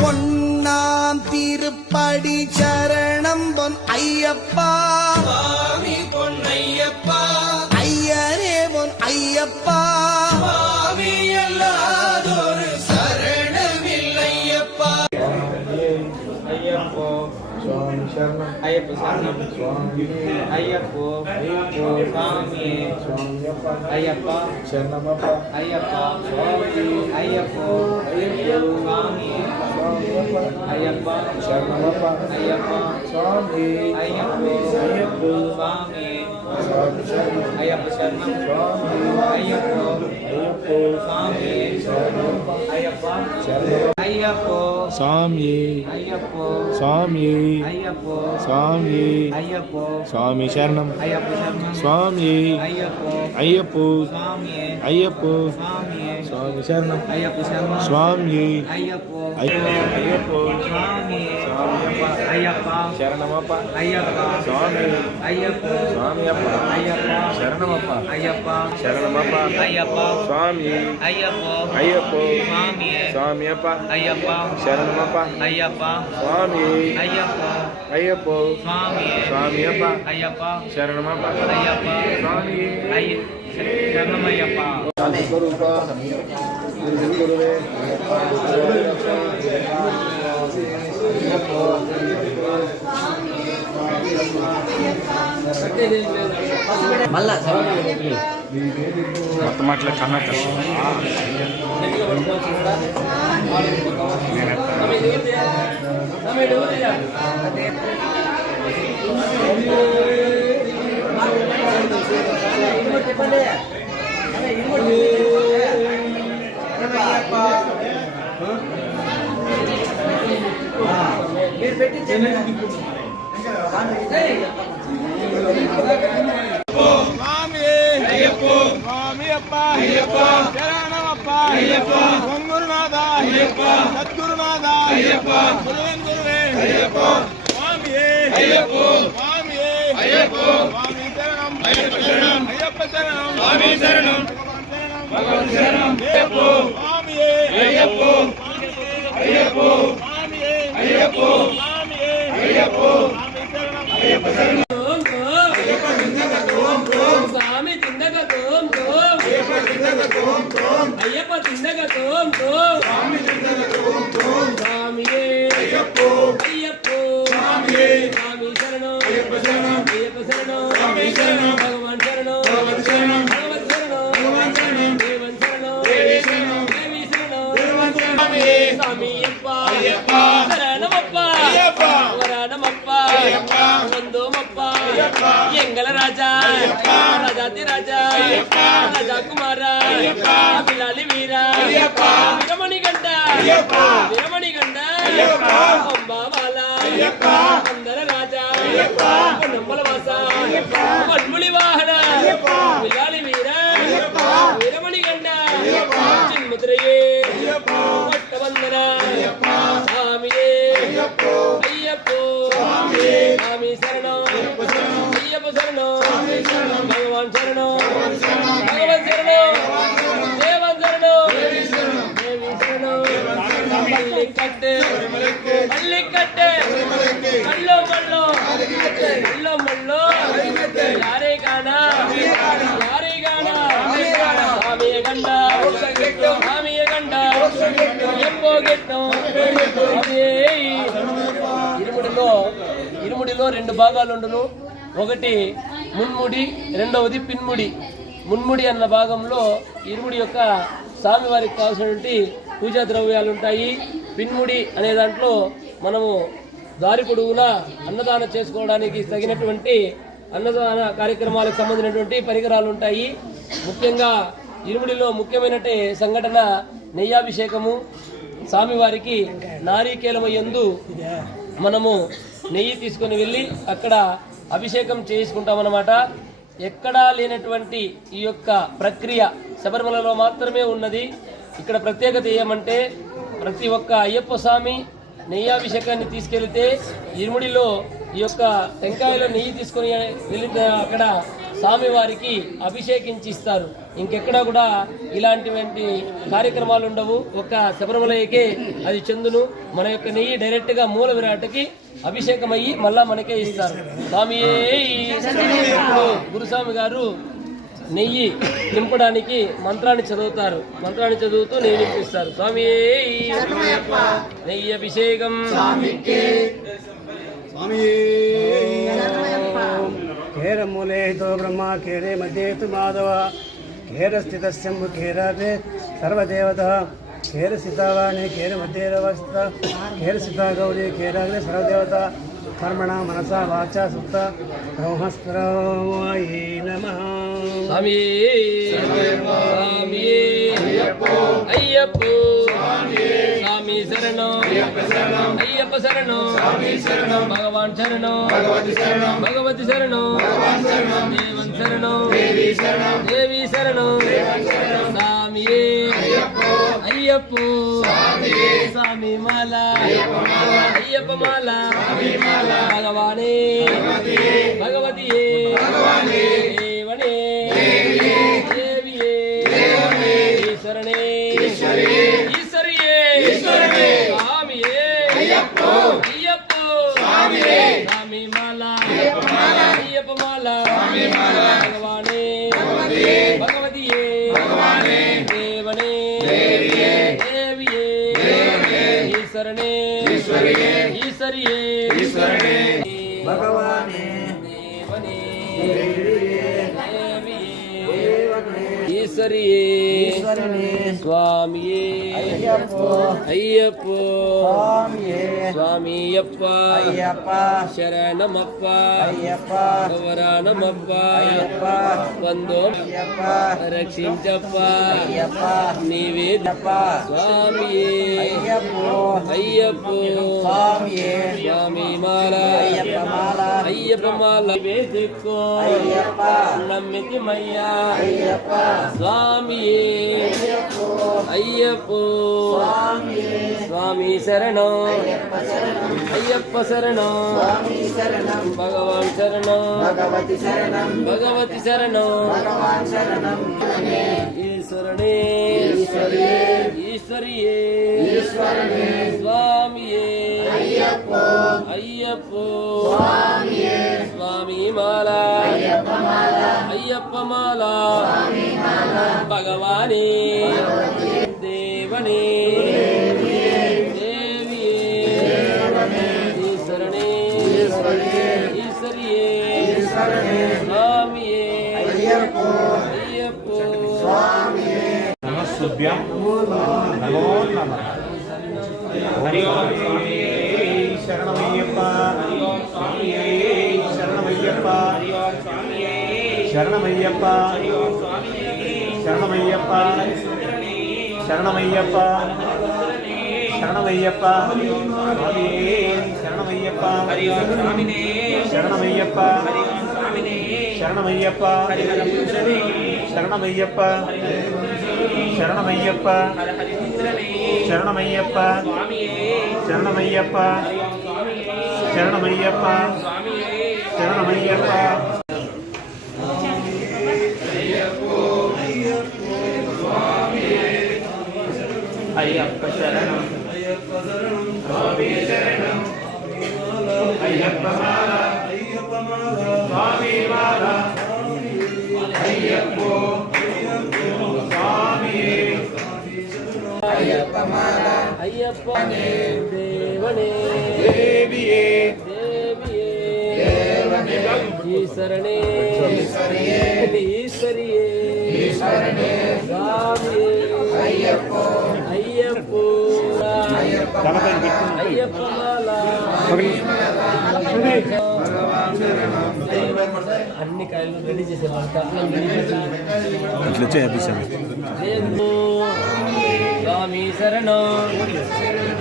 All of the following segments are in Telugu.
பொன்னாம் திருப்படி சரணம் பொன் ஐயப்பா சுவாமி பொன்னையப்பா ஐயரே பொன் ஐயப்பா சுவாமி அல்லாதொரு சரணமில்லையப்பா. ஐயப்போ சுவாமி சரணம் ஐயப்ப சரணம் சுவாமி ஐயப்போ ஐயப்போ சுவாமி சுவாமியப்பா ஐயப்பா சரணமப்பா ஐயப்பா சுவாமி ஐயப்போ ஐயப்போ சுவாமி சுவாமியப்பா ஐயப்பா சரணமப்பா ஐயப்பா சுவாமி ஐயப்போ ஐயப்போ சுவாமி சுவாமி சரணம் ஐயப்ப சரணம் சுவாமி ஐயப்போ ஐயப்போ சுவாமி சரணமப்பா ஐயப்பா சரணம் ஐயப்போ சுவாமி ஐயப்போ சுவாமி ஐயப்போ சுவாமி ஐயப்போ சுவாமி சரணம் ஐயப்ப சரணம் சுவாமி ஐயப்போ ஐயப்போ சுவாமி ஐயப்போ சுவாமி சுவாமி சரணம் ஐயப்ப சரணம் சுவாமி ஐயப்போ ஐயப்போ சுவாமி சுவாமியப்பா ஐயப்பா சரணமப்பா ஐயப்பா சுவாமி ஐயப்போ சுவாமியப்பா ஐயப்பா சரணமப்பா ஐயப்பா சரணமப்பா ஐயப்பா சுவாமி ஐயப்போ ஐயப்போ சுவாமி சுவாமியப்பா ஐயப்பா சரணமப்பா ஐயப்பா சுவாமி ஐயப்போ ஐயப்போ சுவாமி சுவாமியப்பா ஐயப்பா சரணமப்பா ஐயப்பா சுவாமி சரணமய்யப்பா గురువే మళ్ళా మొత్తం అట్లా కన్నా కష్టం మీరు పెట్టి స్వామి అయ్యప్పో స్వామి అప్ప అయ్యప్ప శరణమప్ప అయ్యప్ప గురునాథ అయ్యప్ప సద్గురునాథ అయ్యప్ప గురువన్ గురువే అయ్యప్ప స్వామి అయ్యప్పో స్వామి అయ్యప్పో స్వామి శరణం అయ్యప్ప శరణం అయ్యప్ప శరణం స్వామి శరణం భగవాన్ శరణం అయ్యప్పో స్వామి అయ్యప్పో అయ్యప్పో స్వామి అయ్యప్పో స్వామి అయ్యప్పో స్వామి శరణం అయ్యప్ప శరణం స్వామి తిందగ తోం తోం అయ్యప్ప తిందగ తోం తోం స్వామియే అయ్యప్పో అయ్యప్పో స్వామి శరణం అయ్యప్ప శరణం స్వామి శరణం భగవాన్ శరణం భగవత్ శరణం భగవాన్ శరణం దేవన్ శరణం దేవి శరణం స్వామి అయ్యప్ప శరణమప్ప వరణమప్ప వందోమప్ప ఎంగల రాజా రాజాతి రాజా రాజా కుమార బిలాలి వీర వీరమణి గంట అంబాబాల అందర రాజా పొన్నమ్మల వాస పద్ముడి వాహన బిలాలి వీర వీరమణి గంట చిన్ముద్రయే పట్టవందన స్వామియే అయ్యప్పో స్వామి శరణం అయ్యప్ప శరణం భగవాన్ శరణం భగవన్ శరణం దేవన్ శరణం దేవి శరణం పల్లికట్టు మల్లో మల్లో యారే గానా స్వామియ గండ ఇరుముడిలో రెండు భాగాలు ఉండును. ఒకటి మున్ముడి, రెండవది పిన్ముడి. మున్ముడి అన్న భాగంలో ఇరుముడి యొక్క స్వామివారికి కావాల్సినటువంటి పూజా ద్రవ్యాలు ఉంటాయి. పిన్ముడి అనే దాంట్లో మనము దారి పొడవునా అన్నదానం చేసుకోవడానికి తగినటువంటి అన్నదాన కార్యక్రమాలకు సంబంధించినటువంటి పరికరాలు ఉంటాయి. ముఖ్యంగా ఇరుముడిలో ముఖ్యమైన సంఘటన నెయ్యాభిషేకము. స్వామివారికి నారీకేలమయందు మనము నెయ్యి తీసుకొని వెళ్ళి అక్కడ అభిషేకం చేసుకుంటామన్నమాట. ఎక్కడా లేనటువంటి ఈ యొక్క ప్రక్రియ శబరిమలలో మాత్రమే ఉన్నది. ఇక్కడ ప్రత్యేకత ఏమంటే ప్రతి ఒక్క అయ్యప్ప స్వామి నెయ్యాభిషేకాన్ని తీసుకెళ్తే ఇరుముడిలో ఈ యొక్క టెంకాయలో నెయ్యి తీసుకొని వెళ్ళి అక్కడ స్వామివారికి అభిషేకించి ఇస్తారు. ఇంకెక్కడా కూడా ఇలాంటివంటి కార్యక్రమాలు ఉండవు. ఒక్క శబరిమలయకే అది చెందును. మన యొక్క నెయ్యి డైరెక్ట్ గా మూల విరాటకి అభిషేకం అయ్యి మళ్ళా మనకే ఇస్తారు. స్వామి గురుస్వామి గారు నెయ్యి నింపడానికి మంత్రాన్ని చదువుతారు. మంత్రాన్ని చదువుతూ నెయ్యి నింపిస్తారు. స్వామి నెయ్యి అభిషేకం खेर मूले तो ब्रह्मा खेरे मध्ये तु माधव खेर स्थित शंभु खेरापे सर्वदेवतः खेर सीतावाणी खेर मध्ये रवस्थिता खेर सीता गौरी खेराग्रे सर्वदेवता कर्मणा मनसा वाचा सुप्त ब्रह्मस्पराय नमः. स्वामी स्वामी अय्यप्पो स्वामी शरणो अय्यप्प शरणो भगवान शरणो भगवती शरणो देवन शरणो देवी शरणो स्वामी अय्यप्पो स्वामी माला अय्यप्प माला भगवाने भगवती देवने देविये ईश्वरने ईश्वरिये स्वामिये अय्यप्पो स्वामी माला अय्यप्प माला भगवाने भगवतिये देवने देविये ईश्वरने ईश्वरिये भगवाने देवने ईश्वरिये स्वामिये अय्यप्पो स्वामीयप्प शरणमप्प गौरानमप्प वंदो रक्षिंचप्प निवेदप्प स्वामिये अय्यप्पो स्वामी माला अय्यप्प माला निवेदिको नम्मिति मय्या स्वामिये अय्यप्पो स्वामी शरणो अय्यप्प शरणो भगवान शरणो भगवती शरणो ईश्वरने ईश्वरिये स्वामिये अय्यप्पो स्वामी माला अय्यप्प माला भगवाने देवने देविये ईश्वरने ईश्वरिये स्वामिये अय्यप्पो नमस्तुभ्यं नमो नमः. हरि ओम शरणमय्यप्पा शरणमय्यप्पा शरणमय्यप्पा शरणमय्यप्पा शरणमय्यप्पा शरणमय्यप्पा शरणमय्यप्पा शरणमय्यप्पा शरणमय्यप्पा शरणमय्यप्पा शरणमय्यप्पा शरणमय्यप्पा शरणमय्यप्पा शरणमय्यप्पा शरणमय्यप्पा अय्यप्प शरणं स्वामी शरणं अय्यप्प माला स्वामी माला अय्यप्पो स्वामी अय्यप्प माला अय्यप्प देवने देविये देविये ईश्वरने ईश्वरिये स्वामिये अय्यप्पो अय्यप्प माला అన్ని కాయలు రెడీ చేసేవాళ్ళ స్వామి శరణం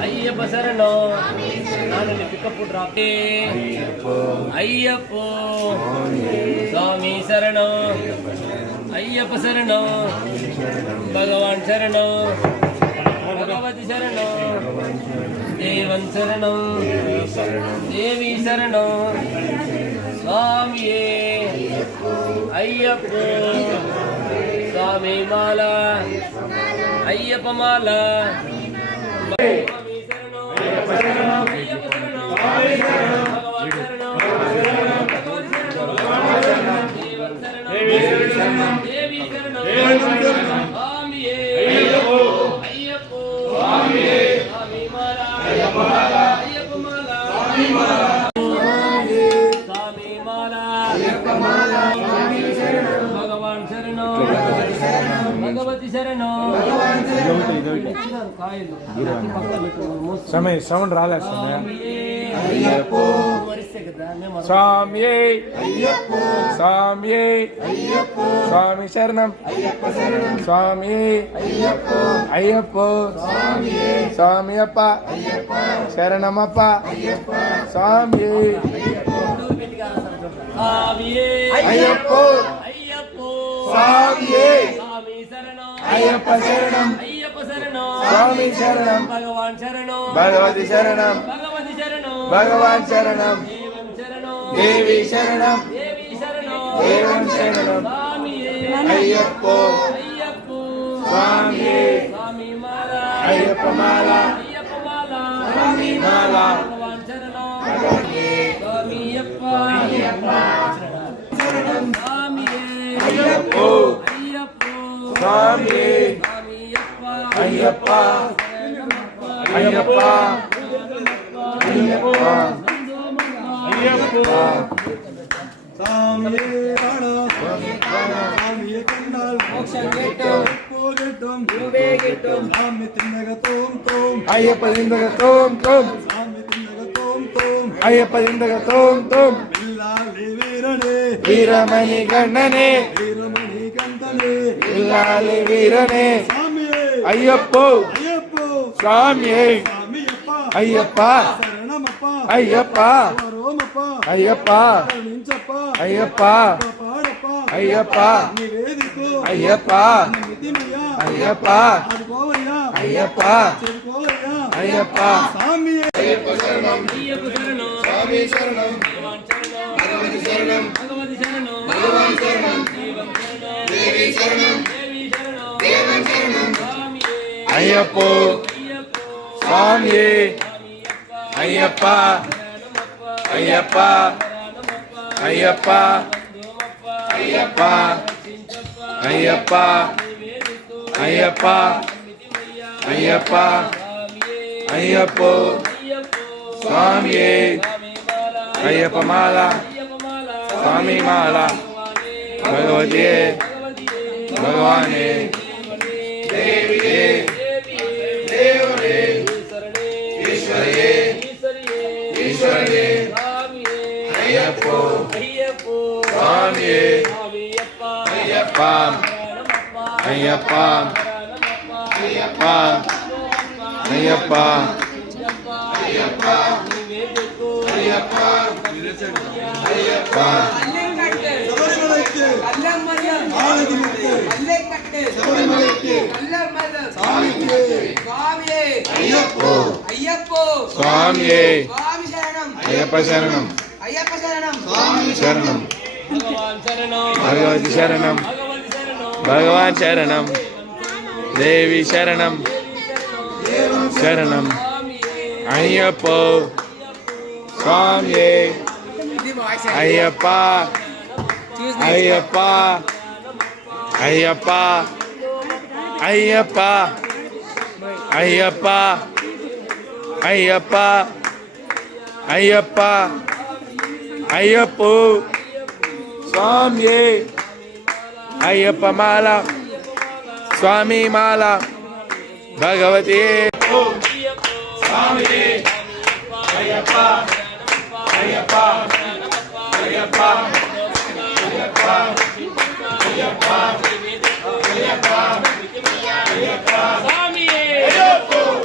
అయ్యప్ప శరణం నాన్న పికప్ డ్రాప్ అయ్యప్ప స్వామి శరణం అయ్యప్ప శరణం భగవాన్ శరణం భగవతి శరణం దేవన్ శరణం దేవి శరణం స్వామియే అయ్యప్ప స్వామి మాల అయ్యప్ప మాల స్వామి శరణం అయ్యప్ప శరణం స్వామి శరణం భగవాన్ శరణం భగవాన్ శరణం దేవి శరణం దేవి శరణం స్వామియే అయ్యప్ప స్వామియే స్వామి మాల అయ్యప్ప మాల అయ్యప్ప మాల స్వామి మాల స్వామి మాల అయ్యప్ప మాల స్వామి శరణం భగవాన్ శరణం భగవతి శరణం సమయ సౌండ్ రాలే అయ్యప్ప స్వామి స్వామి స్వామి శరణం స్వామి అయ్యప్ప స్వామి అప్ప శరణమప్ప స్వామి అయ్యప్ప స్వామి అయ్యప్ప శరణం అయ్యప్ప శరణం స్వామి శరణం భగవాన్ శరణం భగవతి శరణం భగవతి శరణం భగవాన్ శరణం దేవం శరణం దేవి శరణం దేవి శరణం దేవం శరణం స్వామియే అయ్యప్ప అయ్యప్ప స్వామి స్వామి మాల అయ్యప్ప మాల అయ్యప్ప మాల స్వామి మాల భగవాన్ శరణం స్వామి అయ్యప్ప అయ్యప్ప శరణం స్వామియే అయ్యప్ప అయ్యప్ప స్వామి స్వామి అయ్యప్ప అయ్యప్ప అయ్యప్ప అయ్యప్ప అయ్యప్ప దిందగ తోం తోం అయ్యప్ప దిందగ తోం తోం వీరమణి గణనే ఇల్లాలి వీరనే అయ్యప్ప స్వామి అయ్యప్ప అయ్యప్ప అయ్యప్ప అయ్యప్ప అయ్యప్ప అయ్యప్ప అయ్యప్ప అయ్యప్ప అయ్యప్ప అయ్యప్ప శరణం స్వామి శరణం భగవాన్ శరణం భగవతి శరణం భగవాన్ శరణం దేవి శరణం దేవి శరణం స్వామియే అయ్యప్ప స్వామి అయ్యప్ప అయ్యప్ప అయ్యప్ప అయ్యప్ప అయ్యప్ప అయ్యప్ప అయ్యప్ప అయ్యప్ప స్వామి అయ్యప్ప మాల స్వామి మాల భగవతి భగవానే దేవియే దేవుడే ఈశ్వరియే ఈశ్వరియే అయ్యప్ప స్వామి అయ్యప్ప అయ్యప్ప అయ్యప్ప అయ్యప్ప అయ్యప్ప అయ్యప్ప అయ్యప్ప స్వామి అయ్యప్ప శరణం శరణం భగవాన్ శరణం భగవతి శరణం భగవాన్ శరణం దేవి శరణం శరణం అయ్యప్ప స్వామి అయ్యప్ప అయ్యప్ప అయ్యప్ప అయ్యప్ప అయ్యప్ప అయ్యప్ప అయ్యప్ప అయ్యప్ప స్వామి అయ్యప్ప మాల స్వామి మాల భగవతి స్వామి అయ్యప్ప అయ్యప్ప అయ్యప్ప అయ్యప్ప అయ్యప్ప అయ్యప్ప అయ్యప్ప స్వామియే అయ్యప్ప స్వామియే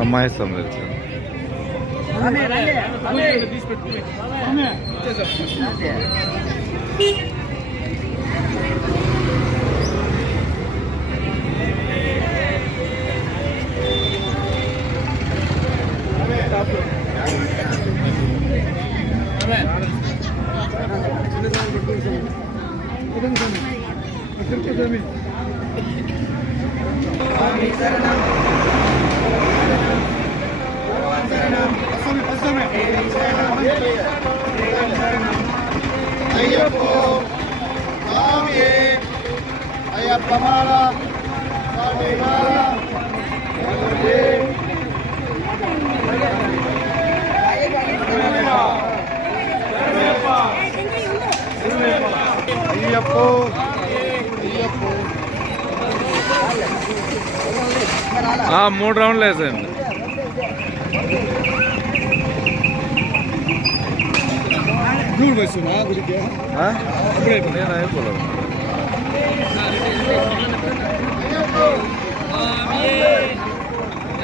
అమ్మాయి సంబంధించి అయ్యప్పో స్వామియే అయ్యప్ప మాల స్వామి మాల అయ్యప్పో మూడు రౌండ్లు వేసేయండి. నేను అయిపోలేదు.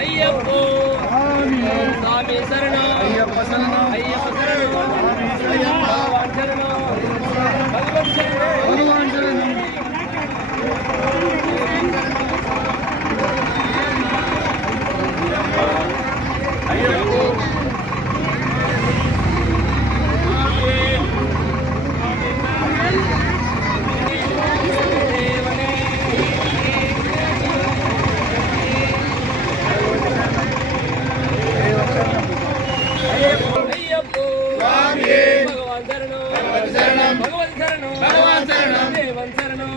అయ్యప్పో స్వామి శరణం అయ్యప్ప శరణం అయ్యప్ప శరణం భగవాన్ శరణం భగవన్ శరణం భగవాన్ శరణం అయ్యప్పో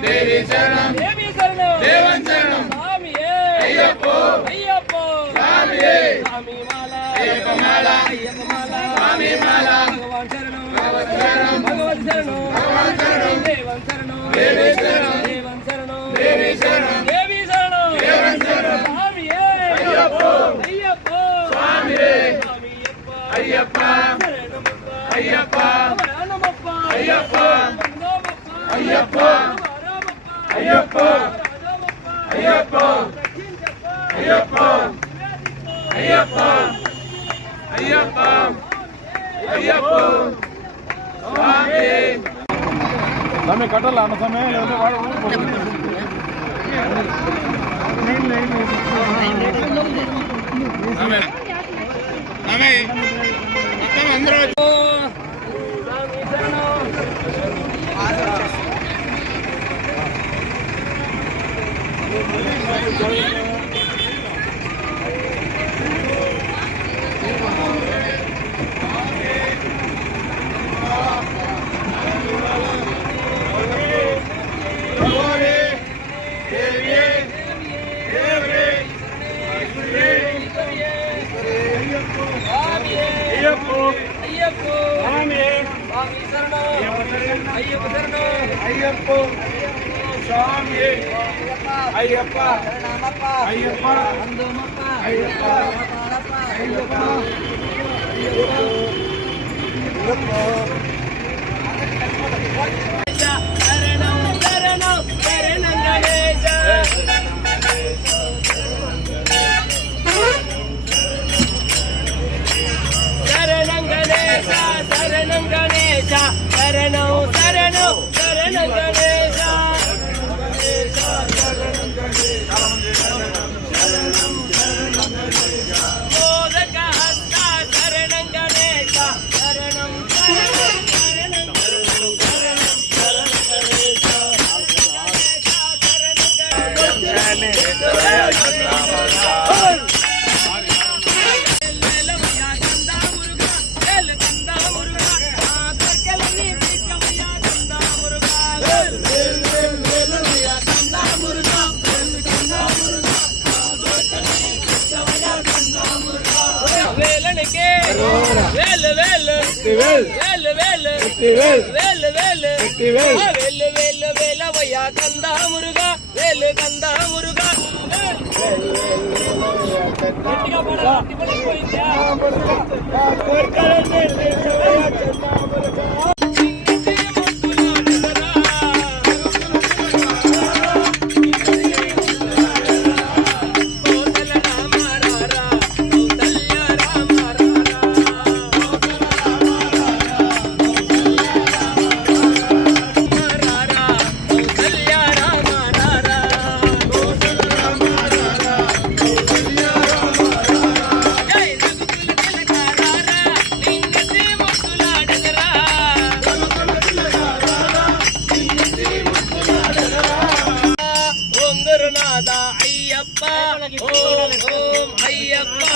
దేవి శరణం దేవి శరణం దేవన్ శరణం స్వామియే అయ్యప్పో అయ్యప్పో స్వామియే స్వామి మాల అయ్యప్ప మాల అయ్యప్ప మాల స్వామి మాల భగవాన్ శరణం భగవన్ శరణం భగవన్ శరణం భగవాన్ శరణం దేవన్ శరణం దేవి శరణం దేవన్ శరణం దేవి శరణం దేవి శరణం దేవన్ శరణం స్వామియే అయ్యప్పో అయ్యప్పో స్వామియే స్వామియప్ప అయ్యప్ప శరణమప్ప అయ్యప్ప శరణమప్ప అయ్యప్ప అయ్యప్ప అయ్యప్ప అయ్యప్ప అయ్యప్ప అయ్యప్ప అయ్యప్ప అయ్యప్ప స్వామి సమయ కట్టాల అన్న సమయం అయ్యప్ప స్వామి అయ్యప్ప అయ్యప్ప అయ్యప్ప అయ్యప్ప శరణం గణేశ శరణం గణేశ శరణం శరణం శరణం గణేశ మోదక హస్త శరణం గణేశ శరణం శరణం శరణం శరణం వేలు వేలు వేలు వేలు వేలు వేలు వేలు వేలవయ్యా కందా మురుగా వేలు కందా మురుగా గట్టిగా పడాలా తిప్పలు ఎక్కువైందా అయ్యప్ప ఓం ఓం అయ్యప్ప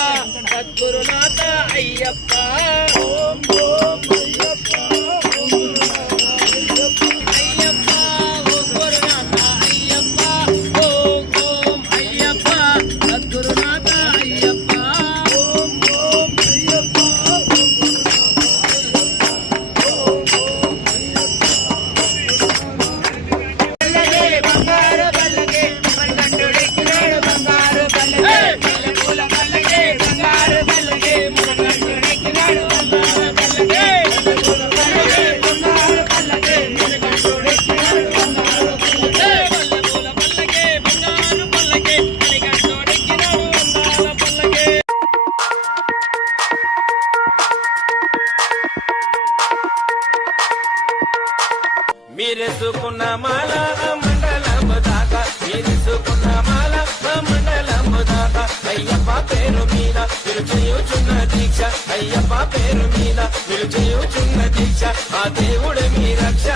సద్గురునాథ అయ్యప్ప ఓం ఓం అయ్యప్ప అయ్యప్ప ఓం గురునాథ అయ్యప్ప ఓం ఓం అయ్యప్ప సద్గురునాథ అయ్యప్ప ఓం ఓం అయ్యప్ప మీరెసుకున్న మాల మండలము దాకా మీరెసుకున్న మాల మండలము దాకా అయ్యప్ప పేరు మీద మీరు చేయుచున్న దీక్ష అయ్యప్ప పేరు మీద మీరు చేయుచున్న దీక్ష ఆ దేవుడు మీ రక్ష